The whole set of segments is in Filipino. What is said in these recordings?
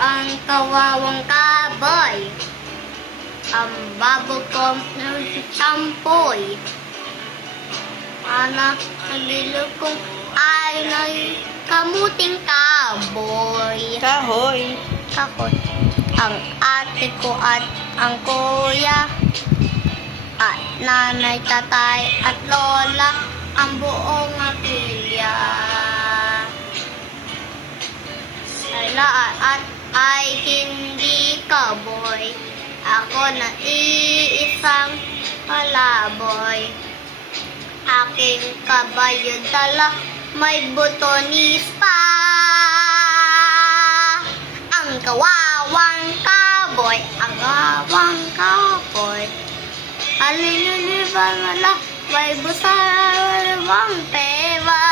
ang kawawang kaboy. Ang babo ko ng sampoy. Anak ng lilo kong ay kamuting kaboy. Kahoy. Kahoy. Ang ate ko at ang kuya at nanay, tatay at lola, ang buong pamilya. Sila at ay hindi kaboy. Ako na iisang palaboy. Aking kabayo dala, may butonis pa. Ang kawawang kaboy, ang kawawang kaboy. Alililiban wala, may busarang pera.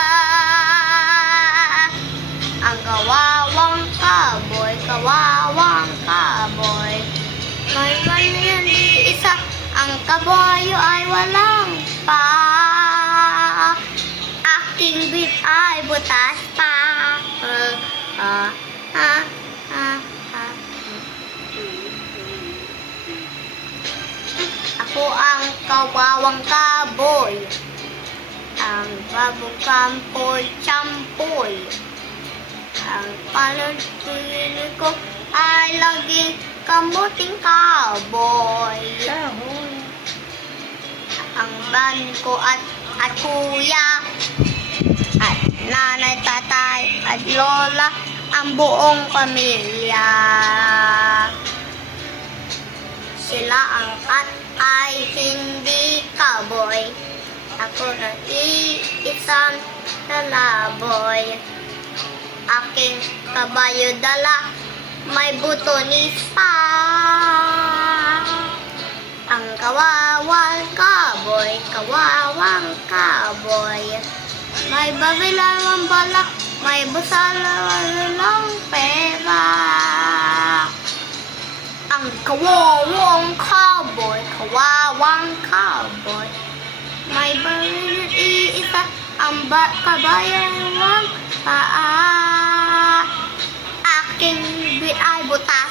Ang kawawang kaboy, kawawang kaboy. May mali isa, ang kabayo ay walang pa. Aking bit ay butas pa. Ako ang kawawang kaboy. Ang babong kampoy, champoy. Ang palagpili ko ay laging kamuting kaboy. Kahoy. Ang ban ko at kuya at nanay, tatay at lola, ang buong pamilya. Sila ang at ay hindi kaboy. Ako na iisang lalaboy. Aking kabayo dala, may butonis pa. Ang kawawang kaboy, kawawang kaboy. May babilang balak, may busalang pera. Ang kawawang kaboy, kawawang kaboy. May babilang iisa, ang kabayang paa. Aking bit ay butas